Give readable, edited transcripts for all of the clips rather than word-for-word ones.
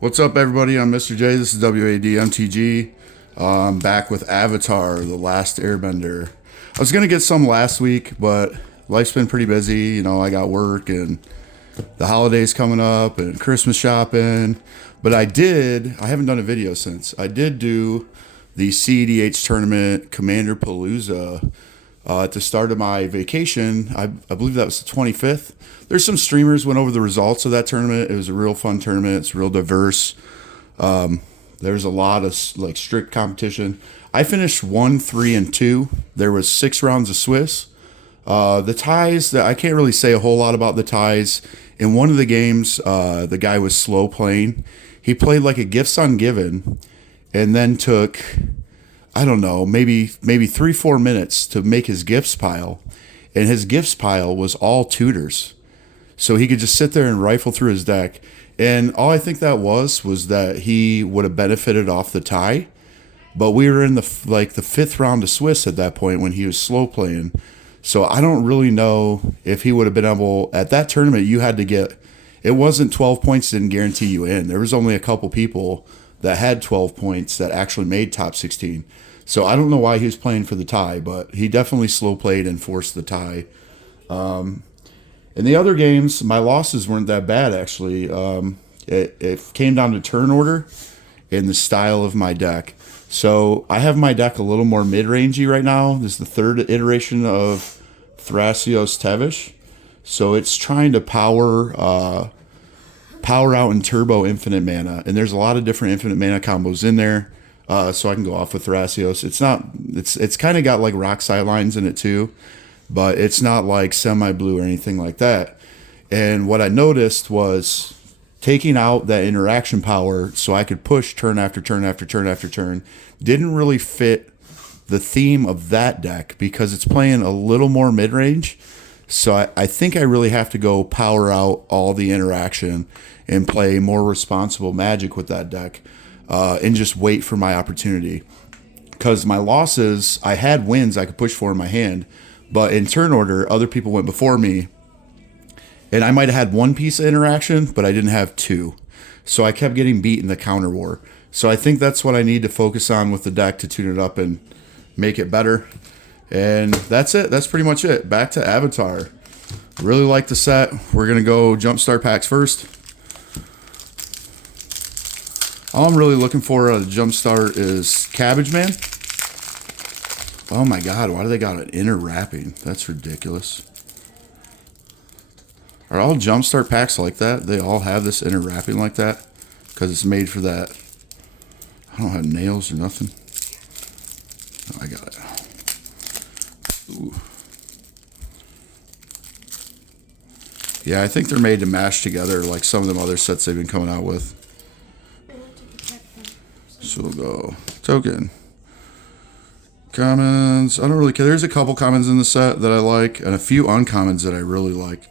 What's up, everybody? I'm Mr. J. This is W.a.D. MTG. I'm back with Avatar, The Last Airbender. I was going to get some last week, but life's been pretty busy. You know, I got work and the holidays coming up and Christmas shopping. But I haven't done a video since. I did do the CEDH tournament, Commander Palooza, at the start of my vacation. I believe that was the 25th. There's some streamers went over the results of that tournament. It was a real fun tournament. It's real diverse. There's a lot of like strict competition. I finished 1, 3, and 2. There was 6 rounds of Swiss. The ties, I can't really say a whole lot about the ties. In one of the games, the guy was slow playing. He played like a Gifts Ungiven and then took, I don't know, maybe 3-4 minutes to make his gifts pile. And his gifts pile was all tutors. So he could just sit there and rifle through his deck. And all I think that was that he would have benefited off the tie. But we were in the 5th round of Swiss at that point when he was slow playing. So I don't really know if he would have been able, at that tournament, you had to get, it wasn't 12 points didn't guarantee you in. There was only a couple people that had 12 points that actually made top 16. So I don't know why he was playing for the tie, but he definitely slow played and forced the tie. In the other games, my losses weren't that bad, actually. It came down to turn order and the style of my deck. So I have my deck a little more mid-rangey right now. This is the 3rd iteration of Thrasios Tevish. So it's trying to power out and turbo infinite mana. And there's a lot of different infinite mana combos in there. So I can go off with Thrasios. It's kind of got like rock sidelines in it too. But it's not like semi-blue or anything like that. And what I noticed was taking out that interaction power so I could push turn after turn after turn after turn didn't really fit the theme of that deck because it's playing a little more mid-range. So I think I really have to go power out all the interaction and play more responsible Magic with that deck and just wait for my opportunity. Because my losses, I had wins I could push for in my hand, but in turn order, other people went before me. And I might have had 1 piece of interaction, but I didn't have 2. So I kept getting beat in the counter war. So I think that's what I need to focus on with the deck to tune it up and make it better. And that's it. That's pretty much it. Back to Avatar. Really like the set. We're going to go Jumpstart packs first. All I'm really looking for at a Jumpstart is Cabbage Man. Oh my god, why do they got an inner wrapping? That's ridiculous. Are all Jumpstart packs like that? They all have this inner wrapping like that? Because it's made for that. I don't have nails or nothing. Oh, I got it. Ooh. Yeah, I think they're made to mash together like some of them other sets they've been coming out with. So we'll go token. Commons. I don't really care. There's a couple commons in the set that I like and a few uncommons that I really like.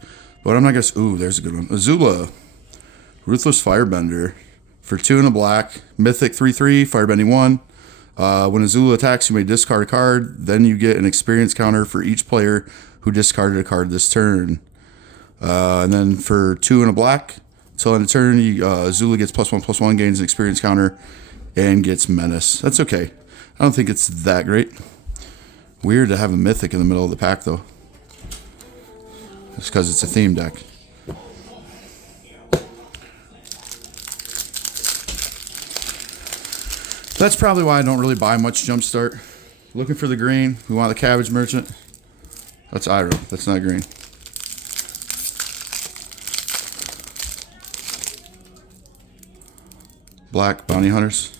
But I'm not going to... Ooh, there's a good one. Azula. Ruthless Firebender. For 2 and a black. Mythic 3/3. Firebending 1. When Azula attacks, you may discard a card. Then you get an experience counter for each player who discarded a card this turn. And then for 2 and a black, until end of turn, Azula gets +1/+1, gains an experience counter, and gets Menace. That's okay. I don't think it's that great. Weird to have a Mythic in the middle of the pack, though. It's because it's a theme deck. That's probably why I don't really buy much Jumpstart. Looking for the green. We want the Cabbage Merchant. That's Iroh. That's not green. Black Bounty Hunters.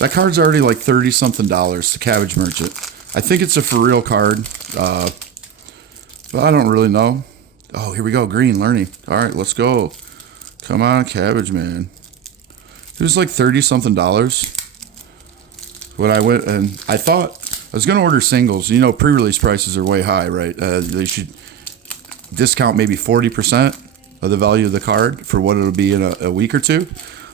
That card's already like $30-something, the Cabbage Merchant. I think it's a for real card, but I don't really know. Oh, here we go, green, learning. All right, let's go. Come on, Cabbage Man. It was like $30-something when I went, and I thought I was going to order singles. You know, pre-release prices are way high, right? They should discount maybe 40% of the value of the card for what it'll be in a week or two.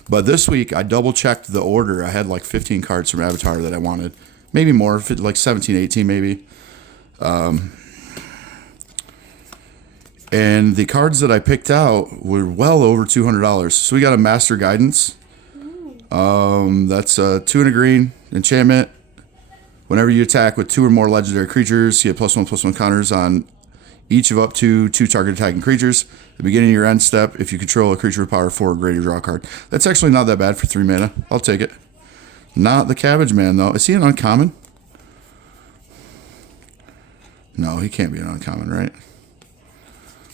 But this week, I double-checked the order. I had like 15 cards from Avatar that I wanted. Maybe more, like 17, 18 maybe. And the cards that I picked out were well over $200. So we got a Master Guidance. That's a 2 and a green enchantment. Whenever you attack with 2 or more legendary creatures, you get +1/+1 counters on each of up to 2 target attacking creatures. At the beginning of your end step, if you control a creature with power 4 or greater, draw a card. That's actually not that bad for 3 mana. I'll take it. Not the Cabbage Man, though. Is he an uncommon? No, he can't be an uncommon, right?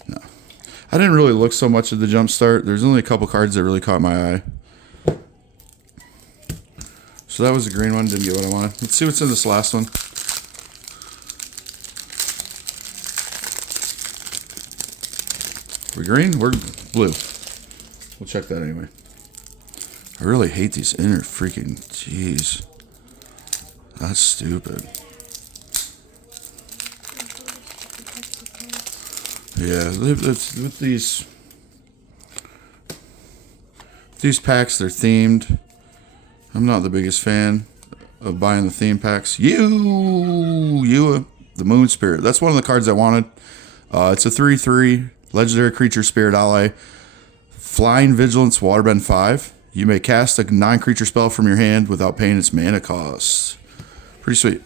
No. I didn't really look so much at the Jumpstart. There's only a couple cards that really caught my eye. So that was a green one. Didn't get what I wanted. Let's see what's in this last one. We're green? We're blue. We'll check that anyway. I really hate these inner freaking... Jeez. That's stupid. Yeah, with these packs, they're themed. I'm not the biggest fan of buying the theme packs. The Moon Spirit. That's one of the cards I wanted. It's a 3/3 legendary creature spirit ally. Flying Vigilance, Waterbend 5. You may cast a non-creature spell from your hand without paying its mana cost. Pretty sweet.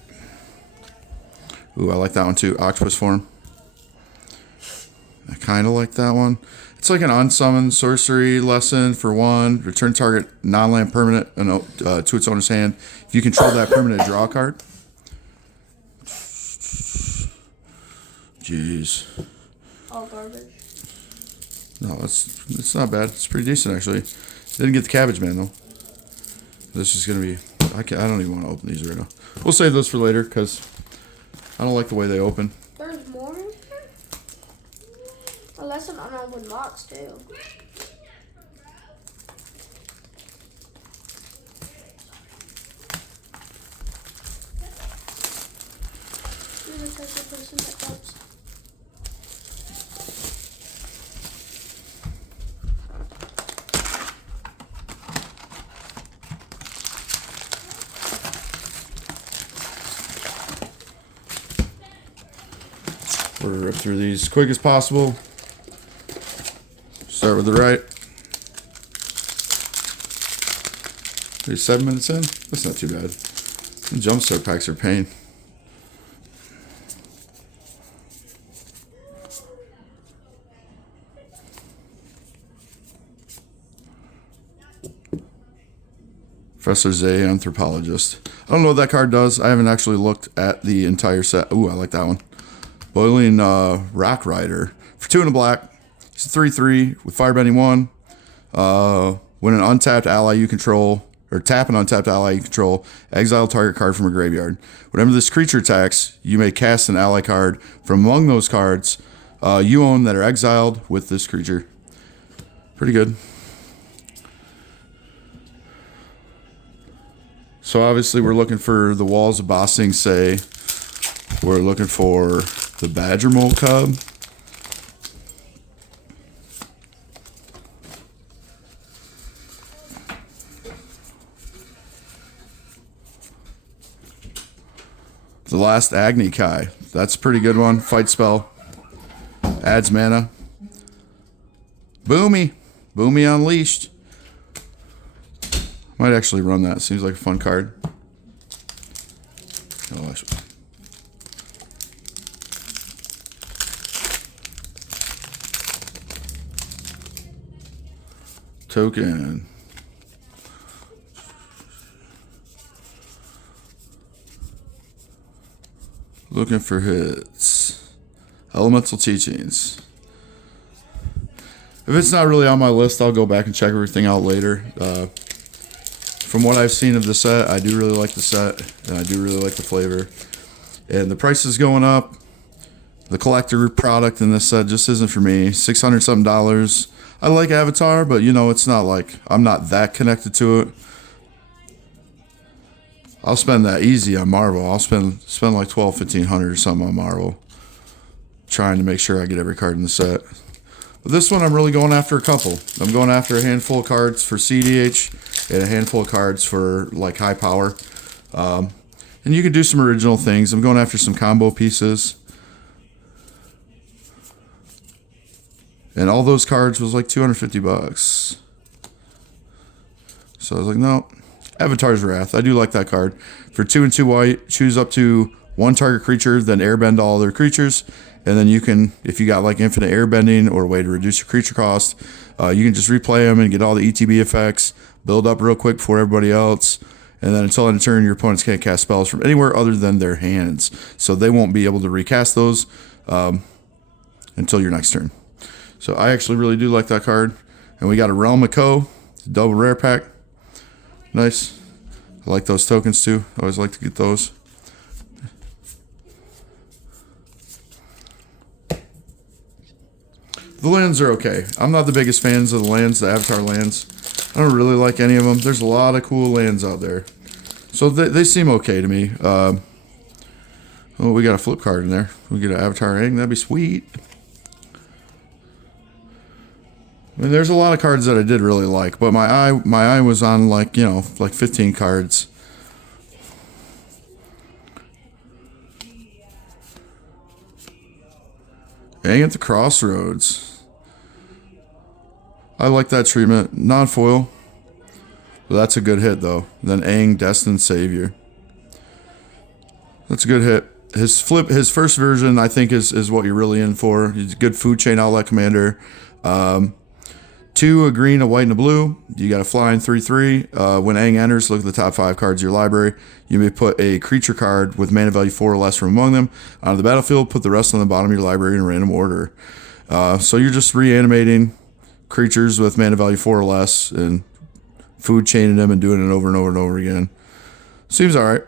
Ooh, I like that one too. Octopus form. I kind of like that one. It's like an unsummoned sorcery lesson for 1. Return target non-land permanent to its owner's hand. If you control that permanent, draw a card. Jeez. All garbage. No, it's not bad. It's pretty decent actually. Didn't get the Cabbage Man though. This is gonna be. I don't even want to open these right now. We'll save those for later because I don't like the way they open. There's more in here? Oh, that's an unopened box too. You're the type of person that helps. We're gonna rip through these as quick as possible. Start with the right. Maybe 7 minutes in? That's not too bad. The Jumpstart packs are pain. Professor Zay, Anthropologist. I don't know what that card does. I haven't actually looked at the entire set. Ooh, I like that one. Boiling Rock Rider. For 2 and a black. It's a 3/3 with Firebending 1. When an untapped ally you control, or tap an untapped ally you control, exile target card from a graveyard. Whenever this creature attacks, you may cast an ally card from among those cards you own that are exiled with this creature. Pretty good. So obviously we're looking for the Walls of Ba Sing Se. We're looking for the Badger Mole Cub. The Last Agni Kai. That's a pretty good one. Fight spell. Adds mana. Boomy. Boomy Unleashed. Might actually run that. Seems like a fun card. Oh, I should. Token. Looking for hits. Elemental Teachings. If it's not really on my list, I'll go back and check everything out later. From what I've seen of the set, I do really like the set, and I do really like the flavor. And the price is going up. The collector product in this set just isn't for me. $600 something. I like Avatar, but you know, it's not like I'm not that connected to it. I'll spend that easy on Marvel. I'll spend like $1,200-1,500 or something on Marvel, trying to make sure I get every card in the set. But this one, I'm really going after a couple. I'm going after a handful of cards for CDH and a handful of cards for like high power. And you can do some original things. I'm going after some combo pieces. And all those cards was like 250 bucks. So I was like, no. Avatar's Wrath. I do like that card. For 2 and 2 white, choose up to 1 target creature, then airbend all their creatures. And then you can, if you got like infinite airbending or a way to reduce your creature cost, you can just replay them and get all the ETB effects, build up real quick before everybody else. And then until end of turn, your opponents can't cast spells from anywhere other than their hands. So they won't be able to recast those until your next turn. So I actually really do like that card. And we got a Realm of Ko, double rare pack. Nice. I like those tokens too. I always like to get those. The lands are okay. I'm not the biggest fans of the lands, the Avatar lands. I don't really like any of them. There's a lot of cool lands out there. So they seem okay to me. Oh, we got a flip card in there. We get an Avatar Aang. That'd be sweet. I mean, there's a lot of cards that I did really like, but my eye was on like 15 cards. Aang at the Crossroads. I like that treatment. Non-foil. But that's a good hit though. Then Aang, Destined Savior. That's a good hit. His first version I think is what you're really in for. He's a good food chain outlet commander. 2, a green, a white, and a blue. You got a flying 3/3. When Aang enters, look at the top 5 cards of your library. You may put a creature card with mana value 4 or less from among them onto the battlefield. Put the rest on the bottom of your library in random order. So you're just reanimating creatures with mana value 4 or less and food chaining them and doing it over and over and over again. Seems alright.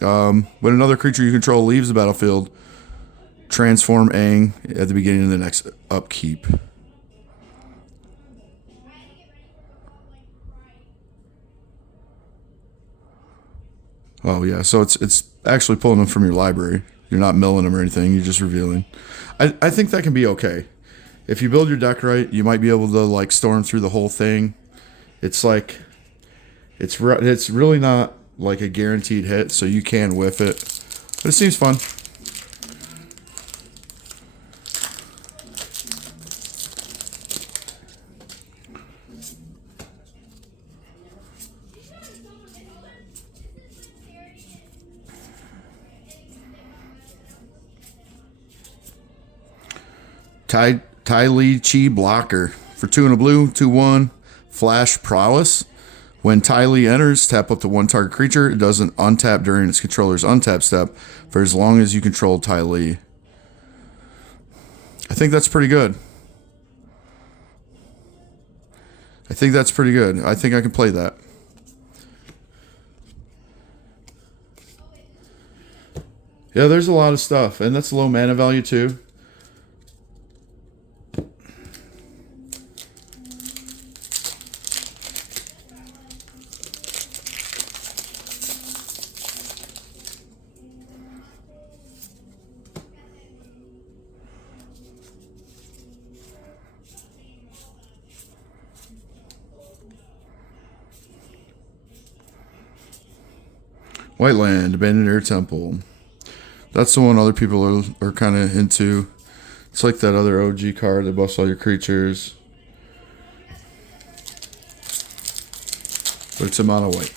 When another creature you control leaves the battlefield, transform Aang at the beginning of the next upkeep. Oh yeah, so it's actually pulling them from your library. You're not milling them or anything. You're just revealing. I think that can be okay. If you build your deck right, you might be able to like storm through the whole thing. It's like it's really not like a guaranteed hit, so you can whiff it. But it seems fun. Tai Li Chi Blocker. For 2 and a blue, 2/1, Flash Prowess. When Tai Li enters, tap up to 1 target creature. It doesn't untap during its controller's untap step for as long as you control Tai Li. I think that's pretty good. I think I can play that. Yeah, there's a lot of stuff, and that's low mana value too. White Land, Abandoned Air Temple. That's the one other people are kind of into. It's like that other OG card that buffs all your creatures. But it's a mono white.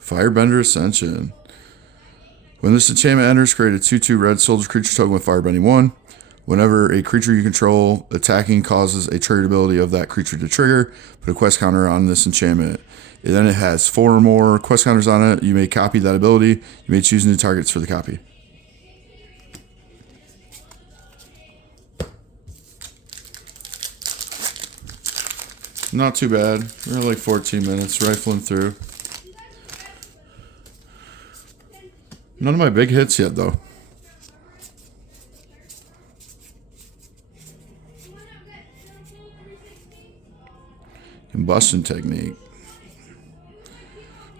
Firebender Ascension. When this enchantment enters, create a 2/2 red soldier creature token with Firebending 1. Whenever a creature you control attacking causes a triggered ability of that creature to trigger, put a quest counter on this enchantment. And then it has 4 or more quest counters on it. You may copy that ability. You may choose new targets for the copy. Not too bad. We're like 14 minutes rifling through. None of my big hits yet, though. Combustion Technique.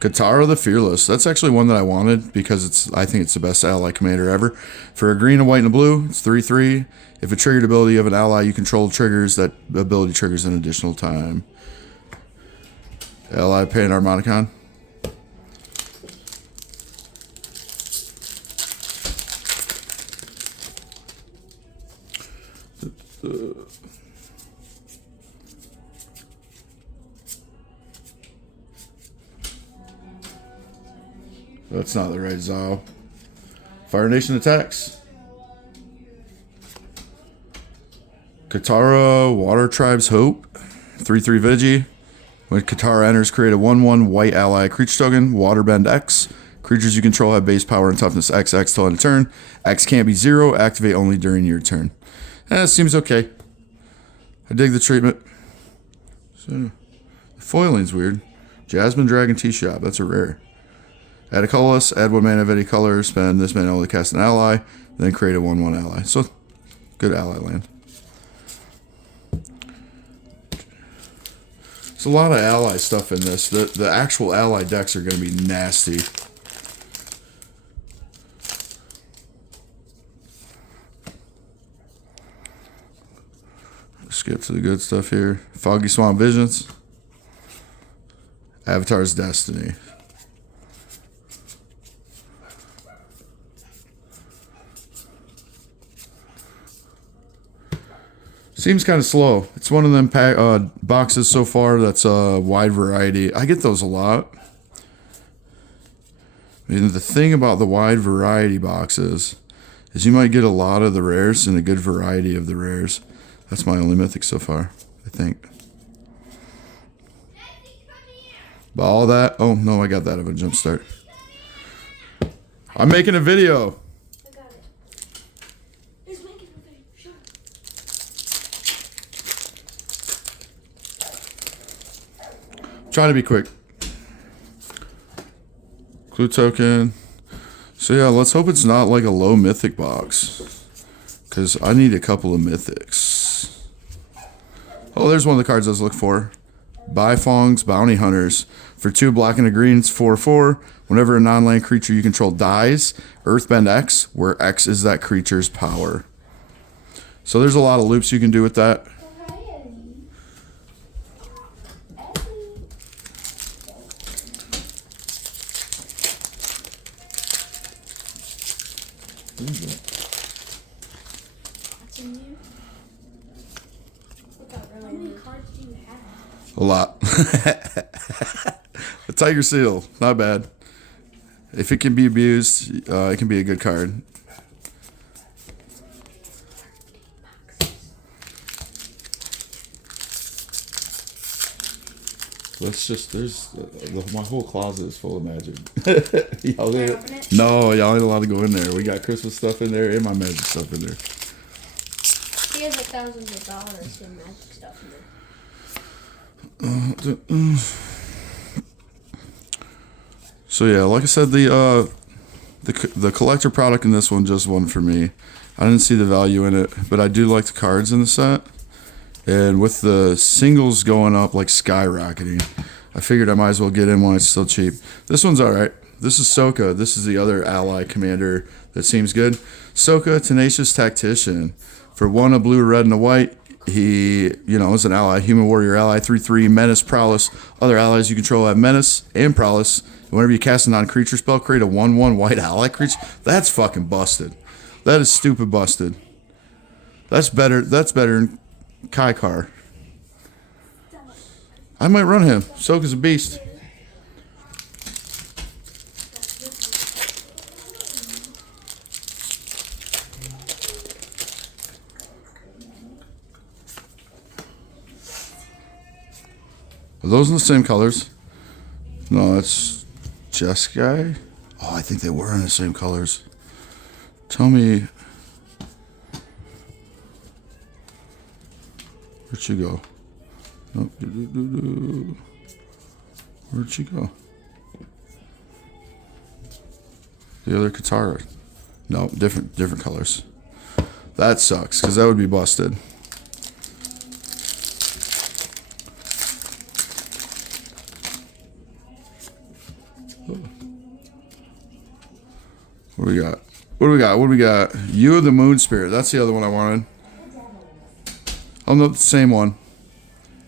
Katara the Fearless. That's actually one that I wanted because I think it's the best ally commander ever. For a green, a white, and a blue, it's 3/3. If a triggered ability of an ally you control triggers, that ability triggers an additional time. Ally Pan Harmonicon. That's not the right Zao. Fire Nation attacks. Katara, Water Tribe's Hope. 3/3 Vigi. When Katara enters, create a 1/1 white ally creature token. Waterbend X. Creatures you control have base power and toughness XX till end of turn. X can't be 0. Activate only during your turn. Seems okay. I dig the treatment. So, the foiling's weird. Jasmine Dragon Tea Shop. That's a rare. Add a colorless, add 1 mana of any color, spend this mana only to cast an ally, then create a 1/1 ally. So, good ally land. There's a lot of ally stuff in this. The actual ally decks are going to be nasty. Skip to the good stuff here. Foggy Swamp Visions. Avatar's Destiny. Seems kind of slow. It's one of them boxes so far that's a wide variety. I get those a lot. I mean, the thing about the wide variety boxes is you might get a lot of the rares and a good variety of the rares. That's my only mythic so far, I think. But all that... Oh, no, I got that of a jump start. I'm making a video. I got it. He's making a video. Shut up. Trying to be quick. Clue token. So yeah, let's hope it's not like a low mythic box. Because I need a couple of mythics. Oh, there's one of the cards I was looking for. Bifong's Bounty Hunters. For 2 black and a green, it's 4/4. Whenever a non-land creature you control dies, Earthbend X, where X is that creature's power. So there's a lot of loops you can do with that. How many cards do you have? A lot. The Tiger Seal, not bad. If it can be abused, it can be a good card. My whole closet is full of magic. Y'all no, y'all ain't allowed to go in there. We got Christmas stuff in there and my magic stuff in there. He has like thousands of dollars in magic stuff in there. So yeah, like I said, the collector product in this one just won for me. I didn't see the value in it, but I do like the cards in the set. And with the singles going up like skyrocketing, I figured I might as well get in when it's still cheap. This one's alright. This is Sokka. This is the other ally commander that seems good. Sokka, Tenacious Tactician. For 1, a blue, a red, and a white, he, is an ally. Human warrior ally, 3/3, menace, prowess. Other allies you control have menace and prowess. And whenever you cast a non-creature spell, create a 1/1 white ally creature. That's fucking busted. That is stupid busted. That's better than Kaikar. I might run him. Sokka's a beast. Are those in the same colors? No, that's Jeskai. Oh, I think they were in the same colors. Tell me. Where'd she go? Oh, where'd she go? The other Katara. No, different colors. That sucks, because that would be busted. What do we got? What do we got? What do we got? You the Moon Spirit. That's the other one I wanted. Oh no, the same one.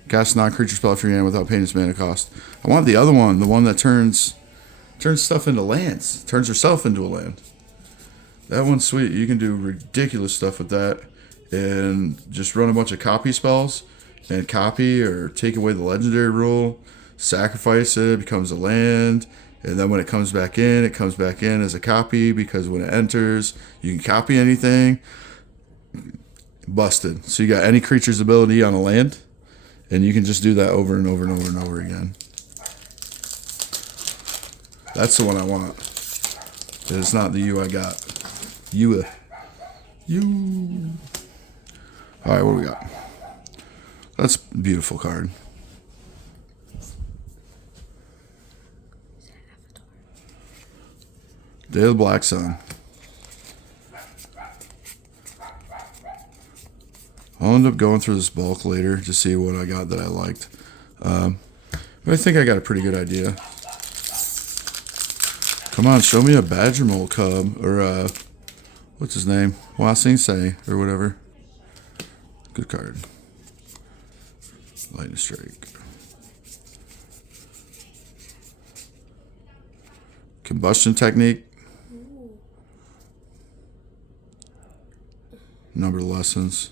Cast non-creature spell for your hand without paying its mana cost. I want the other one, the one that turns stuff into lands. Turns herself into a land. That one's sweet. You can do ridiculous stuff with that. And just run a bunch of copy spells. And copy or take away the legendary rule. Sacrifice it, becomes a land. And then when it comes back in as a copy. Because when it enters, you can copy anything. Busted. So you got any creature's ability on a land. And you can just do that over and over and over and over again. That's the one I want. It's not the you I got. You. Alright, what do we got? That's a beautiful card. Day of the Black Sun. I'll end up going through this bulk later to see what I got that I liked. But I think I got a pretty good idea. Come on, show me a Badger Mole Cub. Or, what's his name? Wasing or whatever. Good card. Lightning Strike. Combustion Technique. Number of Lessons.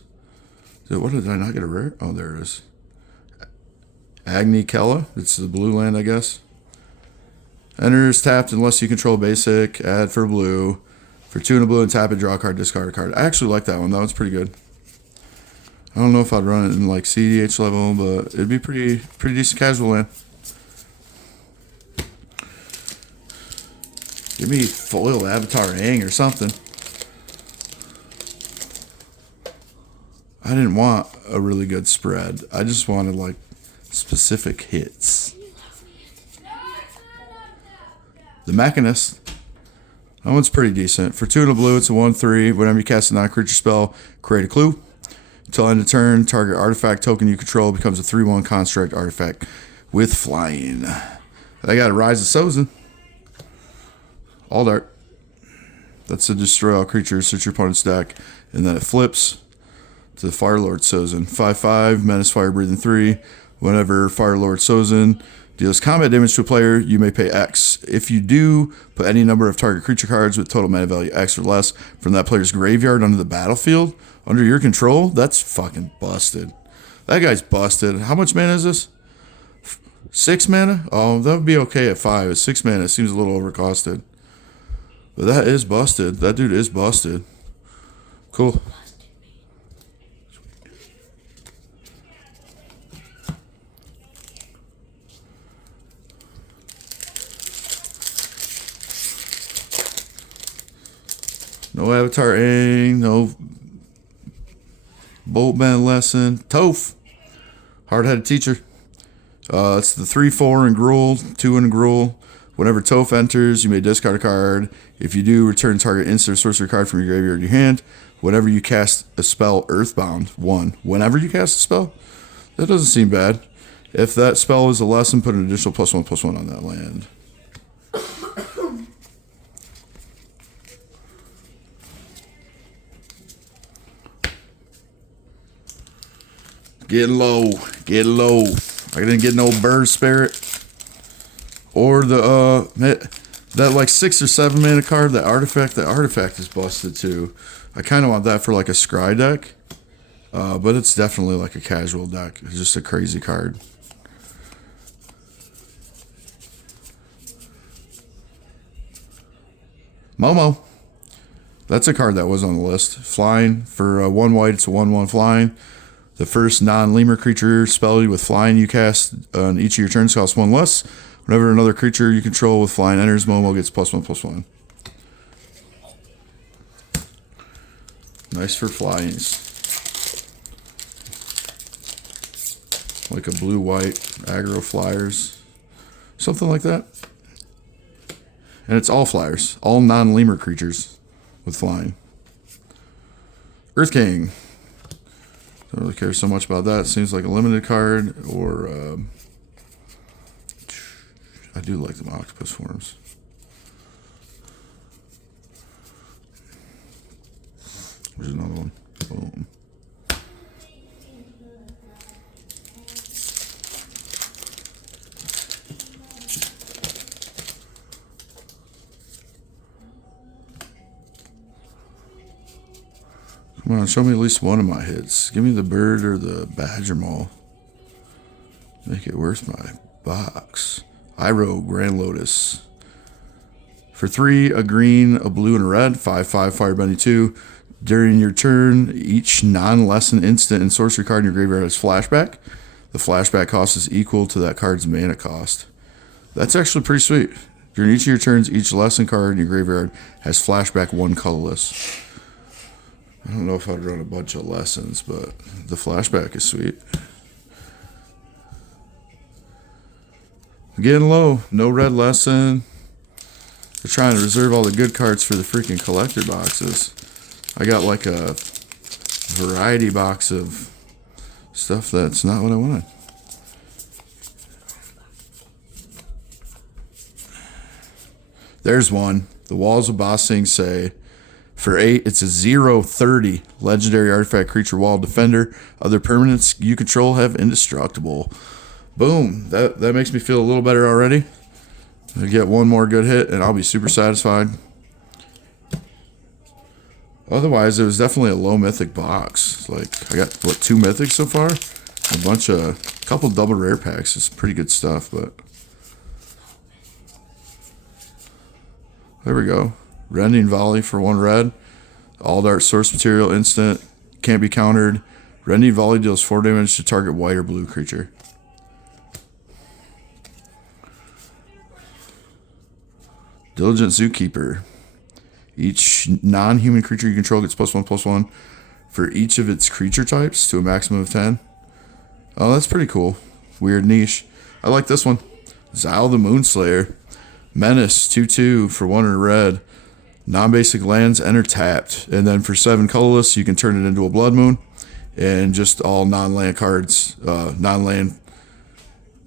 What did I not get a rare? Oh, there it is. Agni Kella. It's the blue land, I guess. Enters tapped unless you control basic. Add for blue. For 2 and a blue and tap it, draw a card, discard a card. I actually like that one. That one's pretty good. I don't know if I'd run it in like CDH level, but it'd be pretty decent casual land. Give me foiled Avatar Aang or something. I didn't want a really good spread. I just wanted like specific hits. The Mechanist. That one's pretty decent. For 2 and a blue, it's a 1/3. Whenever you cast a non-creature spell, create a clue. Until end of turn, target artifact token you control becomes a 3/1 construct artifact with flying. I got a Rise of Sozin. All Dart. That's to destroy all creatures, search your opponent's deck. And then it flips to the Firelord Sozin. 5/5, Menace Fire Breathing 3. Whenever Firelord Sozin deals combat damage to a player, you may pay X. If you do, put any number of target creature cards with total mana value X or less from that player's graveyard onto the battlefield under your control. That's fucking busted. That guy's busted. How much mana is this? 6 mana? Oh, that would be okay at 5. At 6 mana, it seems a little overcosted. But that is busted. That dude is busted. Cool. No Avatar Aang, no Bolt Band Lesson. Toph. Hard-headed teacher. It's the 3/4 in Gruul, 2 in Gruul. Whenever Toph enters, you may discard a card. If you do, return target instant or sorcery card from your graveyard to your hand. Whenever you cast a spell, Earthbound, 1. Whenever you cast a spell? That doesn't seem bad. If that spell is a lesson, put an additional +1/+1 on that land. Get low. Get low. I didn't get no Bird Spirit. Or the, that like 6 or 7 mana card, that artifact is busted too. I kind of want that for like a scry deck. But it's definitely like a casual deck. It's just a crazy card. Momo. That's a card that was on the list. Flying for 1 white, it's a 1/1 flying. The first non-lemur creature spell with flying you cast on each of your turns costs 1 less. Whenever another creature you control with flying enters, Momo gets +1/+1. Nice for flyings. Like a blue-white aggro flyers. Something like that. And it's all flyers. All non-lemur creatures with flying. Earth King. Don't really care so much about that. Seems like a limited card. Or, I do like the octopus forms. Come on, show me at least one of my hits. Give me the bird or the badger mole. Make it worth my box. Iro Grand Lotus. For 3, a green, a blue, and a red. 5/5 Firebending 2. During your turn, each non-lesson instant and sorcery card in your graveyard has flashback. The flashback cost is equal to that card's mana cost. That's actually pretty sweet. During each of your turns, each lesson card in your graveyard has flashback 1 colorless. I don't know if I'd run a bunch of lessons, but the flashback is sweet. Getting low. No red lesson. They're trying to reserve all the good cards for the freaking collector boxes. I got like a variety box of stuff that's not what I wanted. There's one. The Walls of Ba Sing Se. For 8, it's a 0/30 legendary artifact creature wall defender. Other permanents you control have indestructible. Boom. That makes me feel a little better already. I get one more good hit and I'll be super satisfied. Otherwise, it was definitely a low mythic box. Like, I got, what, 2 mythics so far? A couple double rare packs. It's pretty good stuff, but... There we go. Rending Volley for 1 red. All dart source material instant. Can't be countered. Rending Volley deals 4 damage to target white or blue creature. Diligent Zookeeper. Each non-human creature you control gets +1/+1 for each of its creature types to a maximum of 10. Oh, that's pretty cool. Weird niche. I like this one. Zal the Moonslayer. Menace, 2/2 for 1 in red. Non-basic lands enter tapped. And then for 7 colorless, you can turn it into a Blood Moon. And just all non-land cards,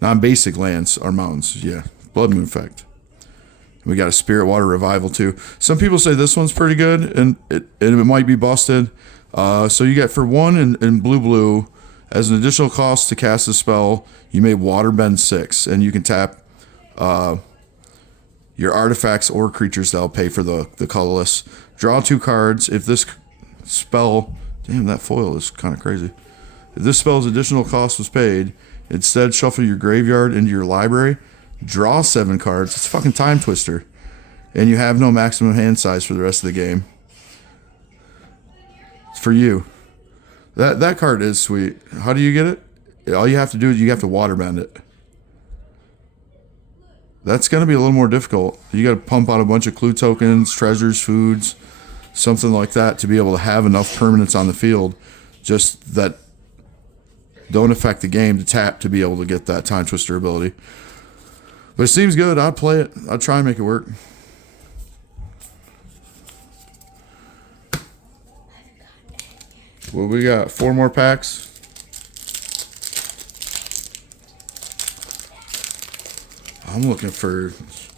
non-basic lands are mountains. Yeah, Blood Moon effect. We got a Spirit Water Revival too. Some people say this one's pretty good, and it might be busted. So you get for 1 in blue, as an additional cost to cast a spell, you may Waterbend 6, and you can tap your artifacts or creatures that'll pay for the colorless. Draw 2 cards. If this spell, damn, that foil is kind of crazy. If this spell's additional cost was paid, instead shuffle your graveyard into your library. Draw 7 cards. It's a fucking Time Twister. And you have no maximum hand size for the rest of the game. It's for you. That card is sweet. How do you get it? All you have to do is you have to waterbend it. That's going to be a little more difficult. You got to pump out a bunch of clue tokens, treasures, foods, something like that to be able to have enough permanents on the field just that don't affect the game to tap to be able to get that Time Twister ability. But it seems good. I'd play it. I'd try and make it work. Well, we got 4 more packs. I'm looking for...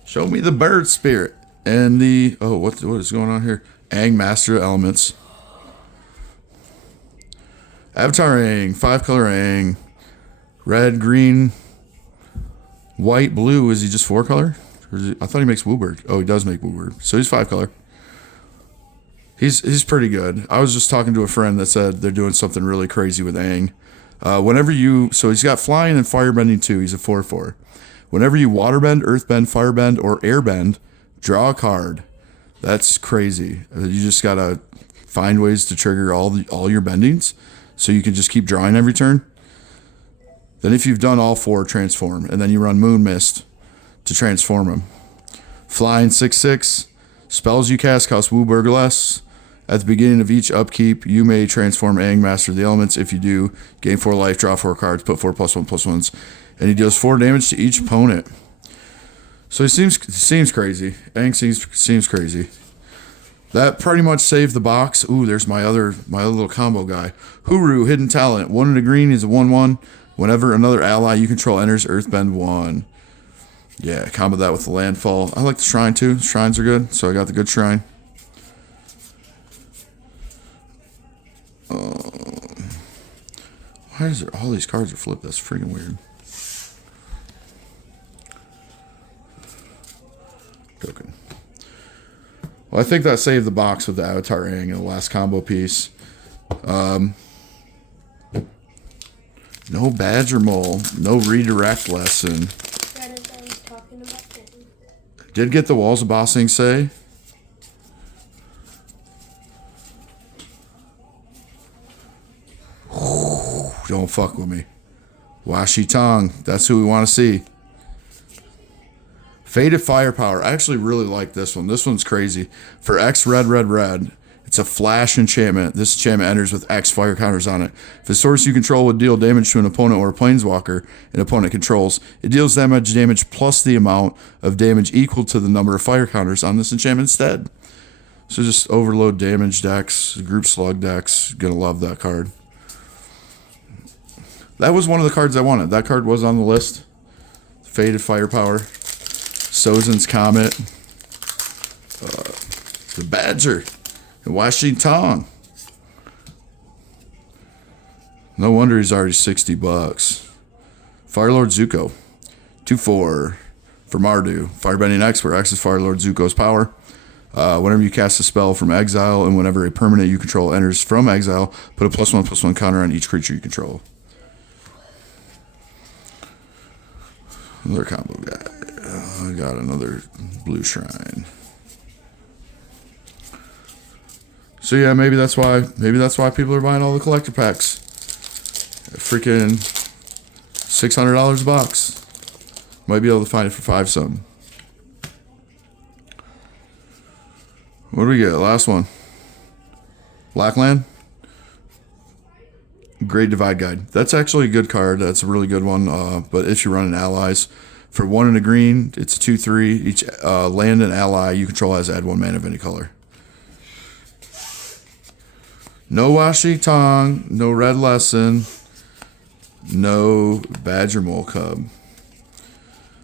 Show me the bird spirit. And the... Oh, what is going on here? Aang, Master of Elements. Avatar Aang. 5-color Aang. Red, green... White, blue, is he just 4-color? I thought he makes Wooburg. Oh, he does make Wooburg. So he's 5-color. He's pretty good. I was just talking to a friend that said they're doing something really crazy with Aang. So he's got flying and firebending too. He's a 4/4. Whenever you waterbend, earthbend, firebend, or airbend, draw a card. That's crazy. You just gotta find ways to trigger all your bendings, so you can just keep drawing every turn. Then if you've done all 4, transform. And then you run Moon Mist to transform them. Flying 6/6. Spells you cast cost Wooburg less. At the beginning of each upkeep, you may transform Aang, Master of the Elements. If you do, gain 4 life, draw 4 cards, put 4 +1/+1s. And he deals 4 damage to each opponent. So he seems crazy. Aang seems crazy. That pretty much saved the box. Ooh, there's my other little combo guy. Huru, Hidden Talent. 1 in a green is a 1/1. Whenever another ally you control enters, earthbend 1. Yeah, combo that with the landfall. I like the shrine too. Shrines are good, so I got the good shrine. Why is there all these cards are flipped? That's freaking weird. Token. Well, I think that saved the box with the Avatar Aang and the last combo piece. No badger mole. No redirect lesson. That is, I was talking about getting. Did get the walls of bossing say. Don't fuck with me. Washi Tong. That's who we want to see. Faded Firepower. I actually really like this one. This one's crazy. For X red, red, red, it's a flash enchantment. This enchantment enters with X fire counters on it. If a source you control would deal damage to an opponent or a planeswalker an opponent controls, it deals damage plus the amount of damage equal to the number of fire counters on this enchantment instead. So just overload damage decks, group slug decks. Gonna love that card. That was one of the cards I wanted. That card was on the list. Faded Firepower. Sozin's Comet. The Badger. And Washi Tong. No wonder he's already $60. Firelord Zuko. 2/4 for Mardu. Firebending X, where X is Firelord Zuko's power. Whenever you cast a spell from exile, and whenever a permanent you control enters from exile, put a +1/+1 counter on each creature you control. Another combo guy. I got another blue shrine. So yeah, maybe that's why people are buying all the collector packs. Freaking $600 a box. Might be able to find it for $5 something. What do we get? Last one. Blackland. Great Divide Guide. That's actually a good card. That's a really good one. But if you're running allies, for 1 and a green, it's a 2/3. Each land and ally you control has add 1 mana of any color. No Washi Tong, no Red Lesson, no Badger Mole Cub.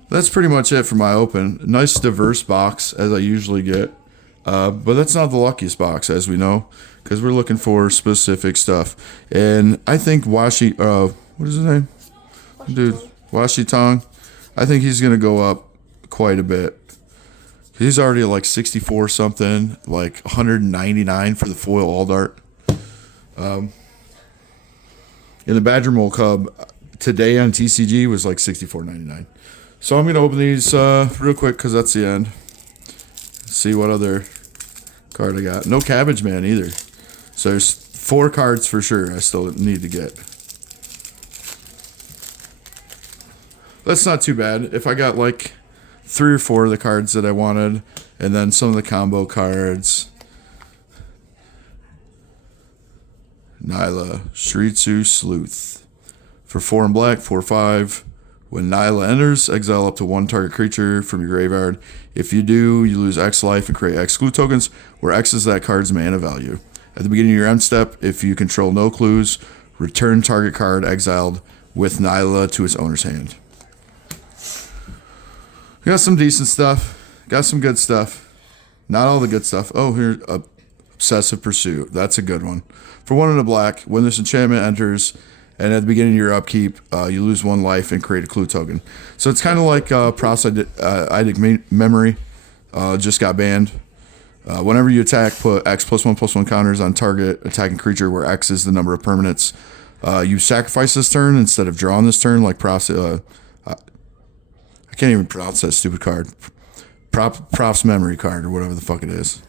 That's pretty much it for my open. Nice diverse box as I usually get. But that's not the luckiest box, as we know, because we're looking for specific stuff. And I think Washi, what is his name? Dude, Washi Tong. I think he's going to go up quite a bit. He's already at like 64 something, like 199 for the foil all dart. And the Badger Mole Cub today on TCG was like 64.99. So I'm going to open these real quick because that's the end. See what other card I got. No Cabbage Man either. So there's 4 cards for sure I still need to get. That's not too bad. If I got like 3 or 4 of the cards that I wanted, and then some of the combo cards. Nyla, Shritsu Sleuth. For 4 and black, 4/5. When Nyla enters, exile up to 1 target creature from your graveyard. If you do, you lose X life and create X clue tokens, where X is that card's mana value. At the beginning of your end step, if you control no clues, return target card exiled with Nyla to its owner's hand. Got some decent stuff. Got some good stuff. Not all the good stuff. Oh, here's Obsessive Pursuit. That's a good one. For 1 and a black, when this enchantment enters, and at the beginning of your upkeep, you lose 1 life and create a clue token. So it's kind of like Prosaic Memory. Just got banned. Whenever you attack, put X +1/+1 counters on target attacking creature where X is the number of permanents. You sacrifice this turn instead of drawing this turn, like I can't even pronounce that stupid card. Prof's Memory card, or whatever the fuck it is.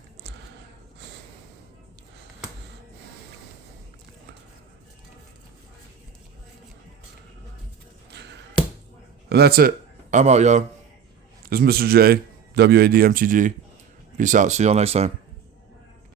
And that's it. I'm out, y'all. This is Mr. J, W.A.D. MTG. Peace out. See y'all next time.